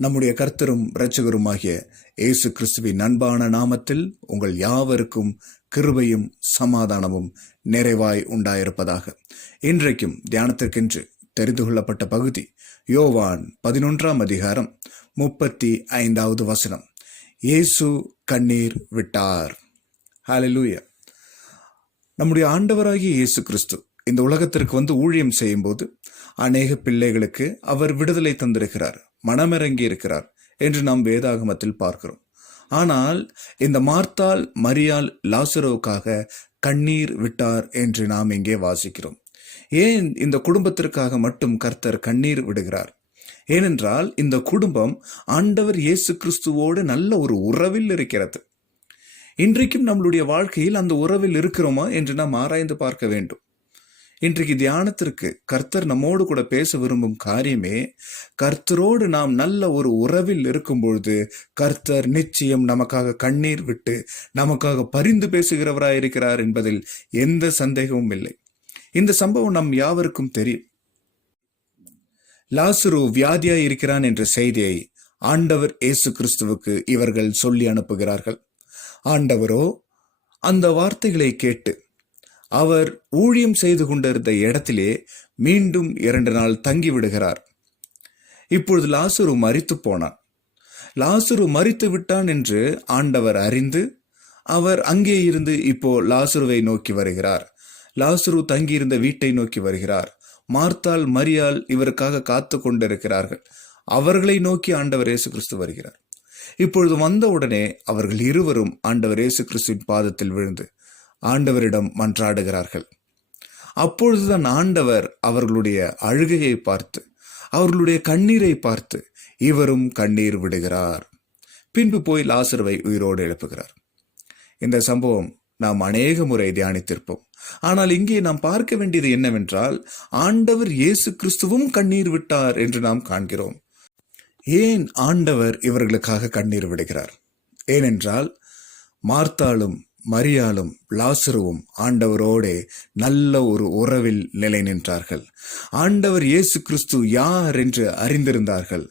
நம்முடைய கர்த்தரும் இரட்சகருமாகிய இயேசு கிறிஸ்துவின் அன்பான நாமத்தில் உங்கள் யாவருக்கும் கிருபையும் சமாதானமும் நிறைவாய் உண்டாயிருப்பதாக. இன்றைக்கும் தியானத்திற்கென்று தெரிந்து கொள்ளப்பட்ட பகுதி யோவான் 11ஆம் அதிகாரம் 35வது வசனம். இயேசு கண்ணீர் விட்டார். ஹல்லேலூயா. நம்முடைய ஆண்டவராகிய இயேசு கிறிஸ்து இந்த உலகத்திற்கு வந்து ஊழியம் செய்யும் போது அநேக பிள்ளைகளுக்கு அவர் விடுதலை தந்திருக்கிறார், மனமிறங்கி இருக்கிறார் என்று நாம் வேதாகமத்தில் பார்க்கிறோம். ஆனால் இந்த மார்த்தாள், மரியாள், லாசரோவுக்காக கண்ணீர் விட்டார் என்று நாம் இங்கே வாசிக்கிறோம். ஏன் இந்த குடும்பத்திற்காக மட்டும் கர்த்தர் கண்ணீர் விடுகிறார்? ஏனென்றால் இந்த குடும்பம் ஆண்டவர் இயேசு கிறிஸ்துவோடு நல்ல ஒரு உறவில் இருக்கிறது. இன்றைக்கும் நம்மளுடைய வாழ்க்கையில் அந்த உறவில் இருக்கிறோமா என்று நாம் ஆராய்ந்து பார்க்க வேண்டும். இன்றைக்கு தியானத்திற்கு கர்த்தர் நம்மோடு கூட பேச விரும்பும் காரியமே, கர்த்தரோடு நாம் நல்ல ஒரு உறவில் இருக்கும் பொழுது கர்த்தர் நிச்சயம் நமக்காக கண்ணீர் விட்டு நமக்காக பரிந்து பேசுகிறவராயிருக்கிறார் என்பதில் எந்த சந்தேகமும் இல்லை. இந்த சம்பவம் நம் யாவருக்கும் தெரியும். லாசரு வியாதியாய் இருக்கிறான் என்ற செய்தியை ஆண்டவர் இயேசு கிறிஸ்துவுக்கு இவர்கள் சொல்லி அனுப்புகிறார்கள். ஆண்டவரோ அந்த வார்த்தைகளை கேட்டு அவர் ஊழியம் செய்து கொண்டிருந்த இடத்திலே மீண்டும் 2 நாள் தங்கிவிடுகிறார். இப்பொழுது லாசரு மரித்து போனான். லாசரு மரித்து விட்டான் என்று ஆண்டவர் அறிந்து அவர் அங்கே இருந்து இப்போ லாசருவை நோக்கி வருகிறார். லாசரு தங்கியிருந்த வீட்டை நோக்கி வருகிறார். மார்த்தாள், மரியாள் இவருக்காக காத்து கொண்டிருக்கிறார்கள். அவர்களை நோக்கி ஆண்டவர் இயேசு கிறிஸ்து வருகிறார். இப்பொழுது வந்தவுடனே அவர்கள் இருவரும் ஆண்டவர் இயேசு கிறிஸ்துவின் பாதத்தில் விழுந்து ஆண்டவரிடம் மன்றாடுகிறார்கள். அப்பொழுதுதான் ஆண்டவர் அவர்களுடைய அழுகையை பார்த்து, அவர்களுடைய கண்ணீரை பார்த்து இவரும் கண்ணீர் விடுகிறார். பின்பு போய் லாசருவை உயிரோடு எழுப்புகிறார். இந்த சம்பவம் நாம் அநேக முறை தியானித்திருப்போம். ஆனால் இங்கே நாம் பார்க்க வேண்டியது என்னவென்றால், ஆண்டவர் இயேசு கிறிஸ்துவும் கண்ணீர் விட்டார் என்று நாம் காண்கிறோம். ஏன் ஆண்டவர் இவர்களுக்காக கண்ணீர் விடுகிறார்? ஏனென்றால் மார்த்தாளும் மரியாளும் லாசருவும் ஆண்டவரோடே நல்ல ஒரு உறவில் நிலை நின்றார்கள். ஆண்டவர் இயேசு கிறிஸ்து யார் என்று அறிந்திருந்தார்கள்.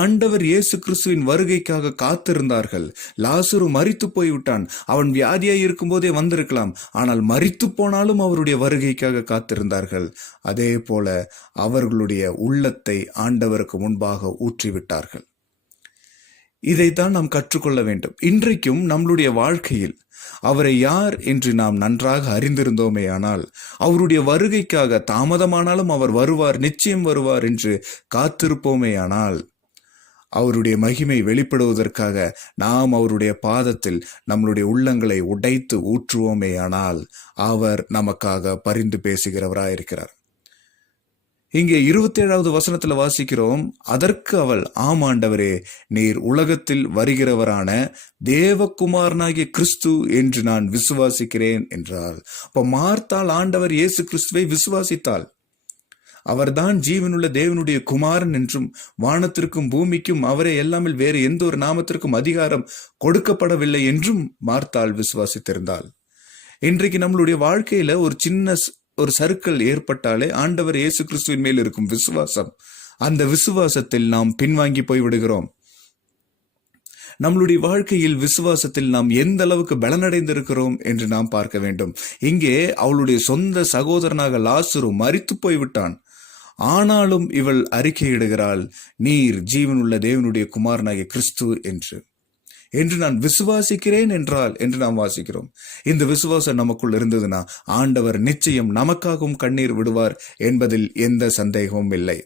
ஆண்டவர் இயேசு கிறிஸ்துவின் வருகைக்காக காத்திருந்தார்கள். லாசரு மரித்து போய்விட்டான். அவன் வியாதியாய் இருக்கும் போதே வந்திருக்கலாம். ஆனால் மரித்து போனாலும் அவருடைய வருகைக்காக காத்திருந்தார்கள். அதே போல அவர்களுடைய உள்ளத்தை ஆண்டவருக்கு முன்பாக ஊற்றிவிட்டார்கள். இதைத்தான் நாம் கற்றுக்கொள்ள வேண்டும். இன்றைக்கும் நம்மளுடைய வாழ்க்கையில் அவரை யார் என்று நாம் நன்றாக அறிந்திருந்தோமே ஆனால், அவருடைய வருகைக்காக தாமதமானாலும் அவர் வருவார், நிச்சயம் வருவார் என்று காத்திருப்போமே ஆனால், அவருடைய மகிமை வெளிப்படுவதற்காக நாம் அவருடைய பாதத்தில் நம்மளுடைய உள்ளங்களை உடைத்து ஊற்றுவோமே ஆனால், அவர் நமக்காக பரிந்து பேசுகிறவராயிருக்கிறார். இங்கே 27வது வசனத்துல வாசிக்கிறோம், அதற்கு அவள், ஆம் ஆண்டவரே, நீர் உலகத்தில் வருகிறவரான தேவகுமாரனாகிய கிறிஸ்து என்று நான் விசுவாசிக்கிறேன் என்றாள். அப்ப மார்த்தாள் ஆண்டவர் இயேசு கிறிஸ்துவை விசுவாசித்தாள். அவர்தான் ஜீவனுள்ள தேவனுடைய குமாரன் என்றும் வானத்திற்கும் பூமிக்கும் அவரே எல்லாமே, வேறு எந்த ஒரு நாமத்திற்கும் அதிகாரம் கொடுக்கப்படவில்லை என்றும் மார்த்தாள் விசுவாசித்திருந்தாள். இன்றைக்கு நம்மளுடைய வாழ்க்கையில ஒரு சின்ன ஒரு சறுக்கல் ஏற்பட்டாலே ஆண்டவர் இயேசு கிறிஸ்துவின் மேல் இருக்கும் விசுவாசம், அந்த விசுவாசத்தில் நாம் பின்வாங்கி போய் விடுகிறோம். நம்மளுடைய வாழ்க்கையில் விசுவாசத்தில் நாம் எந்த அளவுக்கு பலனடைந்திருக்கிறோம் என்று நாம் பார்க்க வேண்டும். இங்கே அவளுடைய சொந்த சகோதரனாக லாசரு மரித்து போய்விட்டான். ஆனாலும் இவள் அறிக்கையிடுகிறாள், நீர் ஜீவனுள்ள தேவனுடைய குமாரனாகிய கிறிஸ்து என்று நான் விசுவாசிக்கிறேன் என்றால் என்று நாம் வாசிக்கிறோம். இந்த விசுவாசம் நமக்குள் இருந்ததுன்னா ஆண்டவர் நிச்சயம் நமக்காகவும் கண்ணீர் விடுவார் என்பதில் எந்த சந்தேகமும் இல்லை.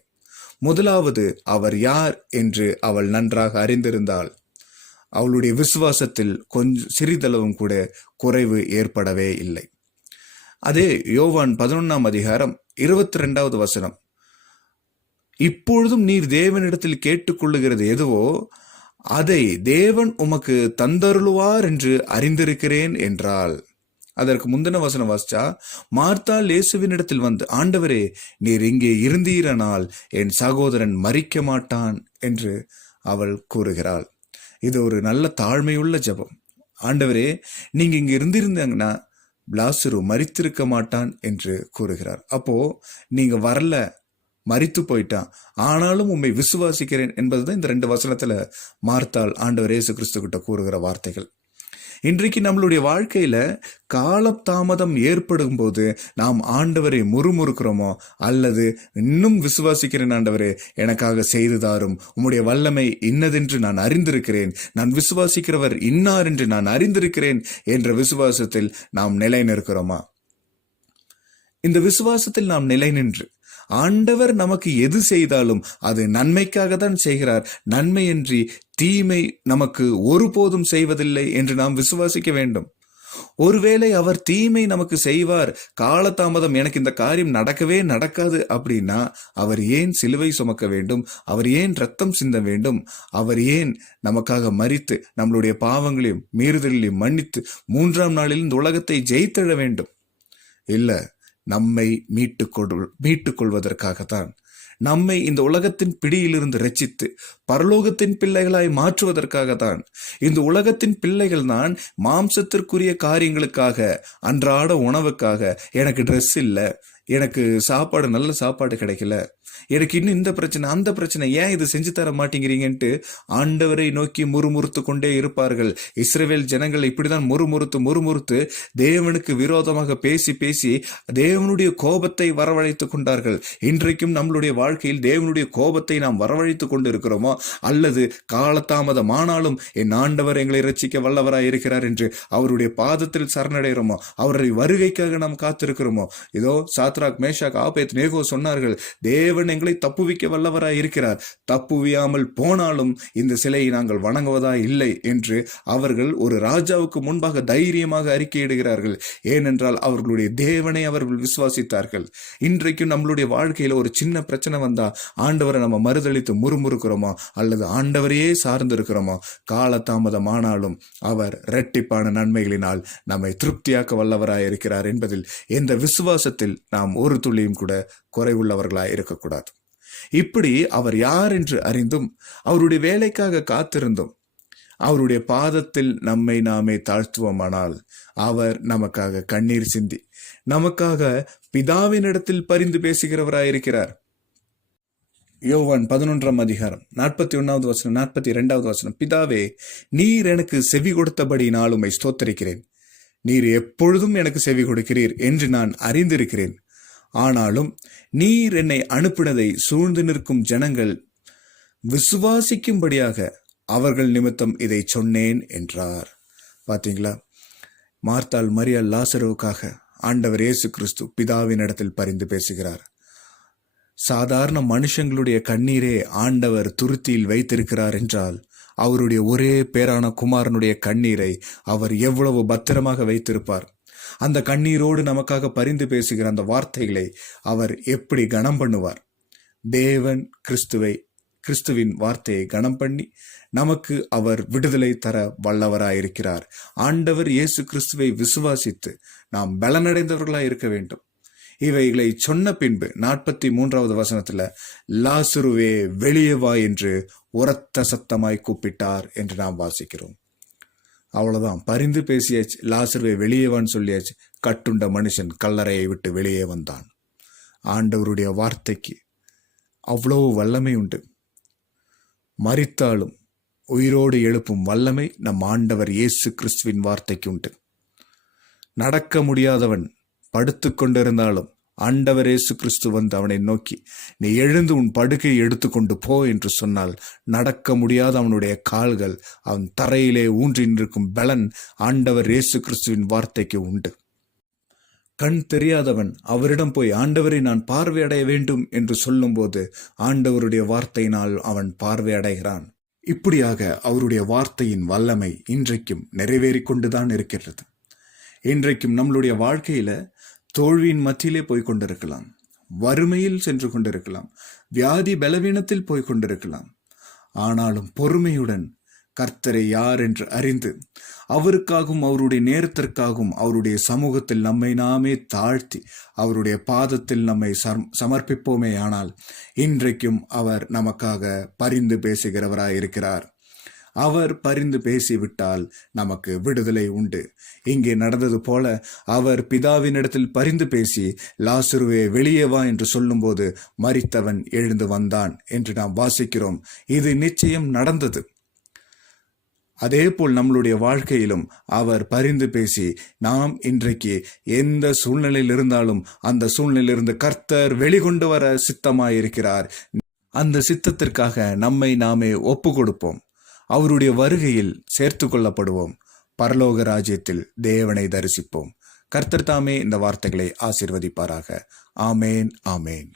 முதலாவது, அவர் யார் என்று அவள் நன்றாக அறிந்திருந்தாள். அவளுடைய விசுவாசத்தில் கொஞ்சம் சிறிதளவும் கூட குறைவு ஏற்படவே இல்லை. அதே யோவான் 11ஆம் அதிகாரம் 22வது வசனம், இப்பொழுதும் நீர் தேவனிடத்தில் கேட்டுக்கொள்ளுகிறது எதுவோ அதை தேவன் உமக்கு தந்தருளுவார் என்று அறிந்திருக்கிறேன் என்றாள். அதற்கு முந்தின வசனம் வாசிச்சா, மார்த்தாள் இயேசுவினிடத்தில் வந்து, ஆண்டவரே, நீர் இங்கே இருந்தீரானால் என் சகோதரன் மரிக்க மாட்டான் என்று அவள் கூறுகிறாள். இது ஒரு நல்ல தாழ்மையுள்ள ஜெபம். ஆண்டவரே, நீங்க இங்க இருந்திருந்தாங்கன்னா லாசரு மரித்திருக்க மாட்டான் என்று கூறுகிறார். அப்போ நீங்க வரல, மரித்து போயிட்டான், ஆனாலும் உம்மை விசுவாசிக்கிறேன் என்பதுதான் இந்த 2 வசனத்துல மார்த்தாள் ஆண்டவர் இயேசு கிறிஸ்து கிட்ட கூறுகிற வார்த்தைகள். இன்றைக்கு நம்மளுடைய வாழ்க்கையில காலதாமதம் ஏற்படும் போது நாம் ஆண்டவரை முறுமுறுக்கிறோமோ, அல்லது இன்னும் விசுவாசிக்கிறேன் ஆண்டவரே, எனக்காக செய்து தாரும், உம்முடைய வல்லமை இன்னதென்று நான் அறிந்திருக்கிறேன், நான் விசுவாசிக்கிறவர் இன்னார் என்று நான் அறிந்திருக்கிறேன் என்ற விசுவாசத்தில் நாம் நிலை நிற்கிறோமா? இந்த விசுவாசத்தில் நாம் நிலை நின்று ஆண்டவர் நமக்கு எது செய்தாலும் அது நன்மைக்காக தான் செய்கிறார், நன்மையின்றி தீமை நமக்கு ஒருபோதும் செய்வதில்லை என்று நாம் விசுவாசிக்க வேண்டும். ஒருவேளை அவர் தீமை நமக்கு செய்வார், காலதாமதம், எனக்கு இந்த காரியம் நடக்கவே நடக்காது அப்படின்னா அவர் ஏன் சிலுவை சுமக்க வேண்டும்? அவர் ஏன் ரத்தம் சிந்த வேண்டும்? அவர் ஏன் நமக்காக மரித்து நம்மளுடைய பாவங்களையும் மீறுதலையும் மன்னித்து 3ஆம் நாளில் இந்த உலகத்தை ஜெயித்தெழ வேண்டும்? இல்ல, நம்மை மீட்டுக் கொள்வதற்காகத்தான், நம்மை இந்த உலகத்தின் பிடியிலிருந்து ரட்சித்து பரலோகத்தின் பிள்ளைகளாய் மாற்றுவதற்காகத்தான். இந்த உலகத்தின் பிள்ளைகள் தான் மாம்சத்திற்குரிய காரியங்களுக்காக, அன்றாட உணவுக்காக, எனக்கு ட்ரெஸ் இல்லை, எனக்கு சாப்பாடு, நல்ல சாப்பாடு கிடைக்கல, எனக்கு இன்னும் இந்த பிரச்சனை அந்த பிரச்சனை, ஏன் இது செஞ்சு தர மாட்டேங்கிறீங்கன்ட்டு ஆண்டவரை நோக்கி முறுமுறுத்து கொண்டே இருப்பார்கள். இஸ்ரவேல் ஜனங்கள் இப்படிதான் முறுமுறுத்து தேவனுக்கு விரோதமாக பேசி பேசி தேவனுடைய கோபத்தை வரவழைத்து கொண்டார்கள். இன்றைக்கும் நம்மளுடைய வாழ்க்கையில் தேவனுடைய கோபத்தை நாம் வரவழைத்து கொண்டு இருக்கிறோமோ, அல்லது காலதாமதமானாலும் என் ஆண்டவர் எங்களை ரட்சிக்க வல்லவராய் இருக்கிறார் என்று அவருடைய பாதத்தில் சரணடைகிறோமோ, அவருடைய வருகைக்காக நாம் காத்திருக்கிறோமோ? இதோ சாத்ராக், மேஷாக், ஆபேத் நேகோ சொன்னார்கள், தேவன் எங்களை தப்புவிக்க வல்லவராய் இருக்கிறார், தப்புவியாமல் போனாலும் இந்த சிலையை நாங்கள் வணங்குவதா இல்லை என்று அவர்கள் ஒரு ராஜாவுக்கு முன்பாக தைரியமாக அறிக்கையிடுகிறார்கள். ஏனென்றால் அவர்களுடைய தேவனை அவர்கள் விசுவாசித்தார்கள். இன்றைக்கும் நம்மளுடைய வாழ்க்கையில ஒரு சின்ன பிரச்சனை வந்தா ஆண்டவரை நம்ம மறுதளித்து முறுமுறுக்கிறோமா, அல்லது ஆண்டவரையே சார்ந்து இருக்கிறோமா? காலதாமதமானாலும் அவர் இரட்டிப்பான நன்மைகளினால் நம்மை திருப்தியாக்க வல்லவராய் இருக்கிறார் என்பதில் எந்த விசுவாசத்தில் நாம் ஒரு துளியும் கூட குறைவுள்ளவர்களாய் இருக்கக்கூடாது. இப்படி அவர் யார் என்று அறிந்தும் அவருடைய வேலைக்காக காத்திருந்தும் அவருடைய பாதத்தில் நம்மை நாமே தாழ்த்துவோமானால் அவர் நமக்காக கண்ணீர் சிந்தி நமக்காக பிதாவினிடத்தில் பரிந்து பேசுகிறவராயிருக்கிறார். யோவான் 11ஆம் அதிகாரம் 41வது வசனம், 42வது வசனம், பிதாவே, நீர் எனக்கு செவி கொடுத்தபடி நான் உம்மை ஸ்தோத்தரிக்கிறேன். நீர் எப்பொழுதும் எனக்கு செவி கொடுக்கிறீர் என்று நான் அறிந்திருக்கிறேன். ஆனாலும் நீர் என்னை அனுப்பினதை சூழ்ந்து நிற்கும் ஜனங்கள் விசுவாசிக்கும்படியாக அவர்கள் நிமித்தம் இதை சொன்னேன் என்றார். பாத்தீங்களா? மார்த்தாள், மரியாள், லாசருவுக்காக ஆண்டவர் இயேசு கிறிஸ்து பிதாவின் இடத்தில் பரிந்து பேசுகிறார். சாதாரண மனுஷங்களுடைய கண்ணீரே ஆண்டவர் துருத்தியில் வைத்திருக்கிறார் என்றால் அவருடைய ஒரே பேரான குமாரனுடைய கண்ணீரை அவர் எவ்வளவு பத்திரமாக வைத்திருப்பார். அந்த கண்ணீரோடு நமக்காக பரிந்து பேசுகிற அந்த வார்த்தைகளை அவர் எப்படி கனம் பண்ணுவார்? தேவன் கிறிஸ்துவின் வார்த்தையை கனம் பண்ணி நமக்கு அவர் விடுதலை தர வல்லவராயிருக்கிறார். ஆண்டவர் இயேசு கிறிஸ்துவை விசுவாசித்து நாம் பலனடைந்தவர்களாய் இருக்க வேண்டும். இவைகளை சொன்ன பின்பு 43வது வசனத்துல, லாசருவே வெளியே வா என்று உரத்த சத்தமாய் கூப்பிட்டார் என்று நாம் வாசிக்கிறோம். அவ்வளவுதான், பரிந்து பேசியாச்சு, லாசருவை வெளியேவான்னு சொல்லியாச்சு. கட்டுண்ட மனுஷன் கல்லறையை விட்டு வெளியே வந்தான். ஆண்டவருடைய வார்த்தைக்கு அவ்வளவு வல்லமை உண்டு. மரித்தாலும் உயிரோடு எழுப்பும் வல்லமை நம் ஆண்டவர் இயேசு கிறிஸ்துவின் வார்த்தைக்கு உண்டு. நடக்க முடியாதவன் படுத்து கொண்டிருந்தாலும் ஆண்டவர் இயேசு கிறிஸ்து வந்து அவனை நோக்கி, நீ எழுந்து உன் படுக்கையை எடுத்துக்கொண்டு போ என்று சொன்னால் நடக்க முடியாத அவனுடைய கால்கள் அவன் தரையிலே ஊன்றி நிற்கும் பலன் ஆண்டவர் இயேசு கிறிஸ்துவின் வார்த்தைக்கு உண்டு. கண் தெரியாதவன் அவரிடம் போய் ஆண்டவரை நான் பார்வையடைய வேண்டும் என்று சொல்லும்போது ஆண்டவருடைய வார்த்தையினால் அவன் பார்வையடைகிறான். இப்படியாக அவருடைய வார்த்தையின் வல்லமை இன்றைக்கும் நிறைவேறிக் கொண்டுதான் இருக்கிறது. இன்றைக்கும் நம்மளுடைய வாழ்க்கையில தோல்வியின் மத்தியிலே போய்கொண்டிருக்கலாம், வறுமையில் சென்று கொண்டிருக்கலாம், வியாதி பலவீனத்தில் போய்கொண்டிருக்கலாம். ஆனாலும் பொறுமையுடன் கர்த்தரை யார் என்று அறிந்து அவருக்காகவும் அவருடைய நேரத்திற்காகவும் அவருடைய சமூகத்தில் நம்மை நாமே தாழ்த்தி அவருடைய பாதத்தில் நம்மை சமர்ப்பிப்போமே ஆனால் இன்றைக்கும் அவர் நமக்காக பரிந்து பேசுகிறவராயிருக்கிறார். அவர் பரிந்து பேசிவிட்டால் நமக்கு விடுதலை உண்டு. இங்கே நடந்தது போல அவர் பிதாவினிடத்தில் பரிந்து பேசி லாசருவே வெளியே வா என்று சொல்லும்போது மரித்தவன் எழுந்து வந்தான் என்று நாம் வாசிக்கிறோம். இது நிச்சயம் நடந்தது. அதேபோல் நம்மளுடைய வாழ்க்கையிலும் அவர் பரிந்து பேசி நாம் இன்றைக்கு எந்த சூழ்நிலையில் இருந்தாலும் அந்த சூழ்நிலையிலிருந்து கர்த்தர் வெளிக்கொண்டு வர சித்தமாயிருக்கிறார். அந்த சித்தத்திற்காக நம்மை நாமே ஒப்பு கொடுப்போம். அவருடைய வருகையில் சேர்த்து கொள்ளப்படுவோம். பரலோக ராஜ்யத்தில் தேவனை தரிசிப்போம். கர்த்தர் தாமே இந்த வார்த்தைகளை ஆசீர்வதிப்பாராக. ஆமேன், ஆமேன்.